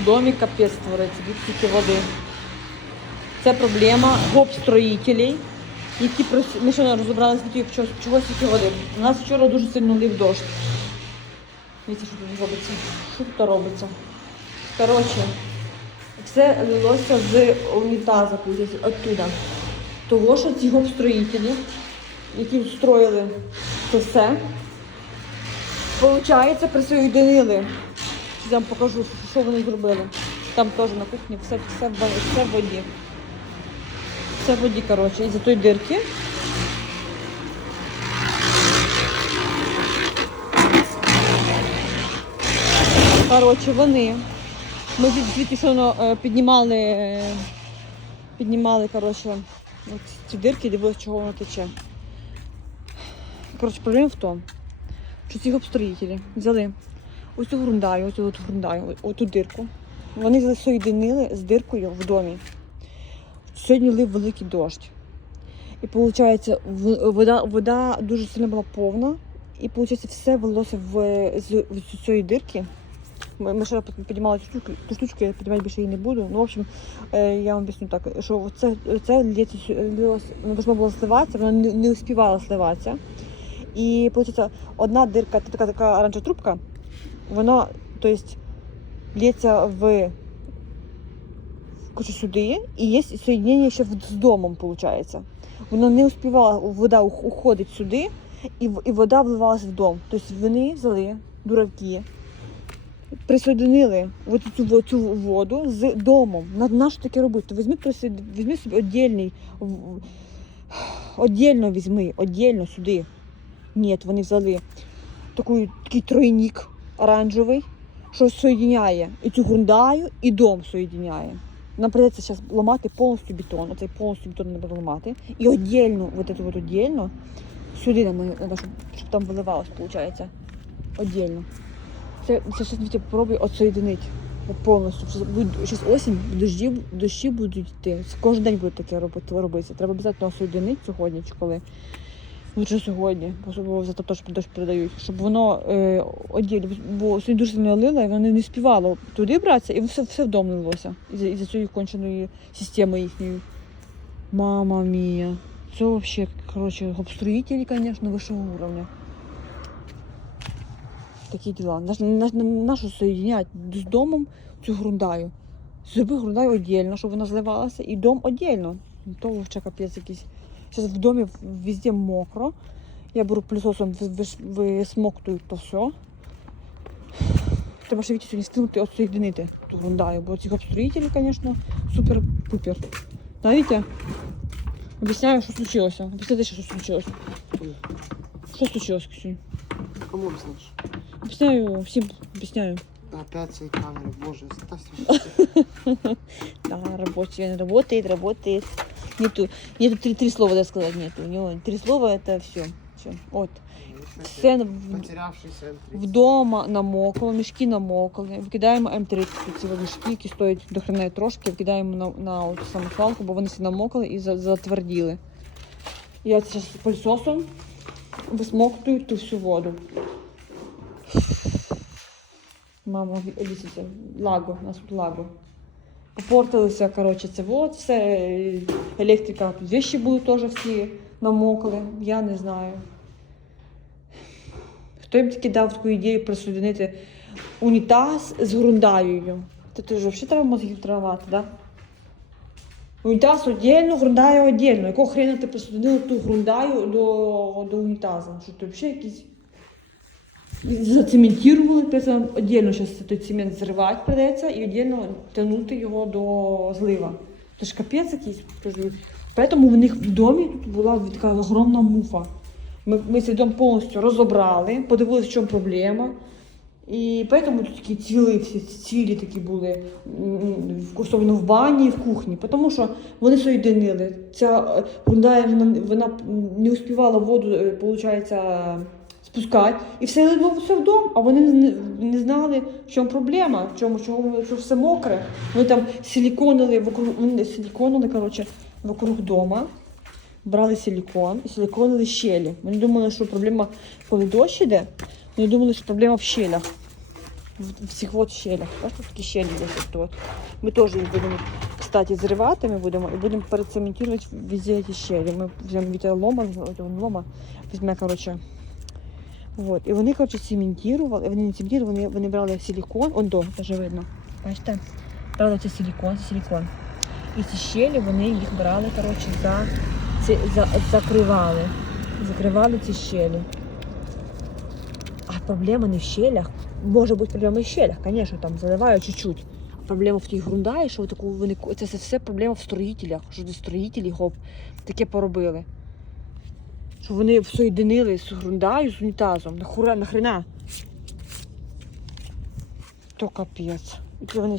в домі капець твориться від тільки води. Це проблема гоп-строїтелей, які ми ще не розібралися від чого, чого стільки води. У нас вчора дуже сильно лив дощ. Дивіться, що тут робиться. Що тут робиться? Коротше, все лилося з унітаза, оттуда. Того, що ці гоп-строїтелі, які строїли це все, Получається, присоєдинили. Я вам покажу, що вони зробили. Там теж на кухні все, все, все в воді. Все в воді, коротше, із-за тої дирки. Коротше, вони. Ми від- звідти що е, піднімали, піднімали, коротше, от ці дирки, дивилися, чого воно тече. Коротше, проблема в тому, що ці обстроїтелі взяли ось цю грундаю, ось от грундаю, оту дирку. Вони взяли соєдинили з диркою в домі. Сьогодні лив великий дощ. І виходить, вода, вода дуже сильно була повна, і виходить, все вилилося в, з, з цієї дирки. Ми, ще піднімали цю штуку, ту штучку, я піднімати більше її не буду. Ну, в общем, е, я вам об'ясню так, що це, лється, лилось, воно должно було сливатися, воно не, не успівало сливатися. І виходить, одна дирка, це така, така оранжева трубка, вона, то есть, лється в сюди, і є соєднення ще з домом, виходить. Воно не успівала, вода ух- уходить сюди, і, і вода вливалась в дом. Тобто вони взяли, дураки, присоединили цю, цю воду з домом. На, на що таке робити? Візьми, візьми собі віддільний, віддільно візьми, віддільно сюди. Ні, вони взяли таку, такий тройник оранжевий, що соєдиняє і цю грундаю, і дом соєдиняє. Нам придеться зараз ламати повністю бетон, оцей повністю бетон треба ламати. І віддільно, от це от віддільно, сюди нам треба, щоб, щоб там виливалось, виходить. Віддільно. Це, ще Вітя попробуй отсоєдинити. От повністю. Буде- Щас осінь, дощі, дощі будуть йти. Кожен день буде таке робити, робитися. Треба обов'язково осоєдинити сьогодні чи коли. Лучше сьогодні, бо за те, що дощ передають, щоб воно е, оділь, бо сьогодні дуже сильно лило, і воно не співало туди братися, і все, все вдома лилося із-за із цієї конченої системи їхньої. Мама мія. Це взагалі, коротше, обстроїтелі, звісно, вищого уровня. Такі діла. Наш, наш, нашу соєдинять з домом цю грундаю. Зроби грундаю віддільно, щоб вона зливалася, і дом віддільно. То вовче капець якийсь. Зараз в домі везде мокро. Я беру виш- висмоктую то все. Треба ще Віті сьогодні стинути, отсоєдинити ту грундаю, бо ці обстроїтелі, звісно, супер-пупер. Да, Вітя? Об'ясняю, що случилося. Об'ясняйте, що случилося. Що случилось, Ксюнь? Кому объяснишь? Об'ясняю, всім об'ясняю. Опять свои камеры, боже, ставьте. Да, рабочий, он работает, работает. Нету, нету три, три слова, да, сказать нету. У него три слова это все. все. Вот. Все в- Потерявшийся М3. вдома намокло, мішки намокли. Викидаємо М30, ці мішки, які стоять до хрена трошки, викидаємо на, на от саму свалку, бо вони всі намокли і за- затверділи. Я зараз пильсосом висмоктую ту всю воду. Мама, дивіться, лаго, у нас тут лаго. Попортилися, коротше, це от, все, електрика, тут вещі були теж всі намокли, я не знаю. Хто їм таки дав таку ідею присоединити унітаз з грундаєю? Та ти ж взагалі треба мозгів тренувати, так? Да? Унітаз віддільно, грундаю віддільно. Якого хрена ти присоединила ту грундаю до, до унітазу? Що ти взагалі якийсь зацементували, при віддільно зараз той цемент зривати придеться і віддільно тягнути його до злива. Це ж капець якийсь. Тому в них в домі тут була така огромна муфа. Ми, ми цей дом повністю розібрали, подивилися, в чому проблема. І тому тут такі ціли, всі цілі такі були, особливо в бані і в кухні, тому що вони соєдинили. Ця е, вона, вона не успівала воду, виходить, спускати. І все все в дом, а вони не, знали, в чому проблема, в чому, чого, що все мокре. Вони там силіконили, вокруг, силіконили, коротше, вокруг дома брали силікон і силіконили щелі. Вони думали, що проблема, коли дощ іде, вони думали, що проблема в щелях. в, в цих от щелях. Бачите, такі щелі є тут. Ми теж їх будемо, кстати, зривати ми будемо і будемо перецементувати везде ці щелі. Ми візьмемо від лома, лома візьме, коротше. Вот. І вони, коротше, цементували, вони не цементували, вони, вони брали силикон, он до, теж видно. Бачите? Брали це силикон, це силикон. І ці щелі вони їх брали, коротше, за, ці, за, закривали. Закривали ці щелі. А проблема не в щелях. Може бути проблема в щелях, звісно, там заливають чуть-чуть. Проблема в тій грундаї, що таку вони це, все проблема в строїтелях, що строїтелі хоп, таке поробили. Що вони всоєдинили з грундаю, з унітазом. Нахура, нахрена? То капець. І вони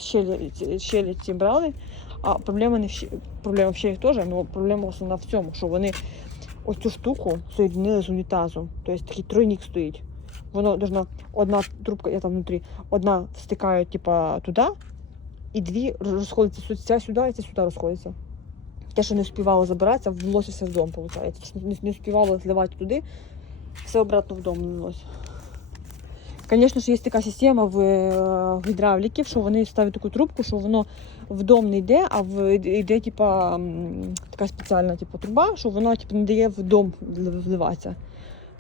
щелі, ці- брали, а проблема не в щ- проблема в щелях теж, але проблема основна в цьому, що вони ось цю штуку соєдинили з унітазом. Тобто такий тройник стоїть. Воно должна одна трубка, я там внутрі, одна встикає, типа, туди, і дві розходяться ця сюди і ця сюди розходиться. Те, що не встигало забиратися, влоситься в дом, виходить. Не, встигало зливати туди, все обратно в дом влилось. Звісно ж, є така система в, е, гідравліків, що вони ставлять таку трубку, що воно в дом не йде, а в, йде типа, така спеціальна типа, труба, що вона типа, не дає в дом вливатися.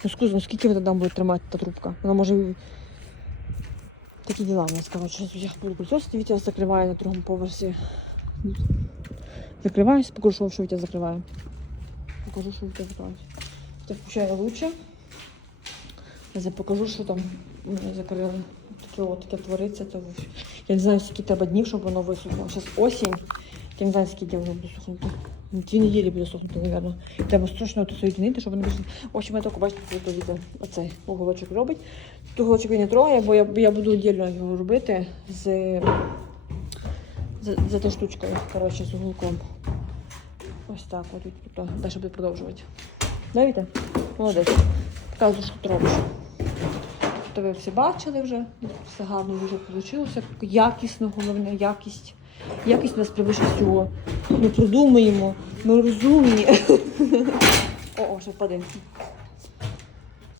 Ну, ну скільки вона там буде тримати та трубка? Вона може. Такі діла у нас, коротше. Я буду пилососити, Вітя закриває на другому поверсі. Закриваюсь, покажу, що Вітя закриває. Покажу, що Вітя закриває. Це включає лучше. Я покажу, що там мене закрили. Таке от таке твориться. То... Я не знаю, скільки треба днів, щоб воно висохло. Зараз осінь. Я не знаю, скільки воно буде сохнути. Дві неділі буде сохнути, мабуть. Треба строчно от соєдинити, щоб воно більше. В общем, я тільки бачите, Вітя оцей уголочок робить. Уголочок він не трогає, бо я, я буду віддільно його робити з, з, за тою штучкою, коротше, з уголком. Ось так, от тут, далі буде продовжувати. Да, Віта? Молодець. Показуй, що ти робиш. То ви всі бачили вже, все гарно дуже вийшло. Якісно, головне, якість. Якість нас превише всього. Ми продумуємо, ми розумні. О, о, ще впади.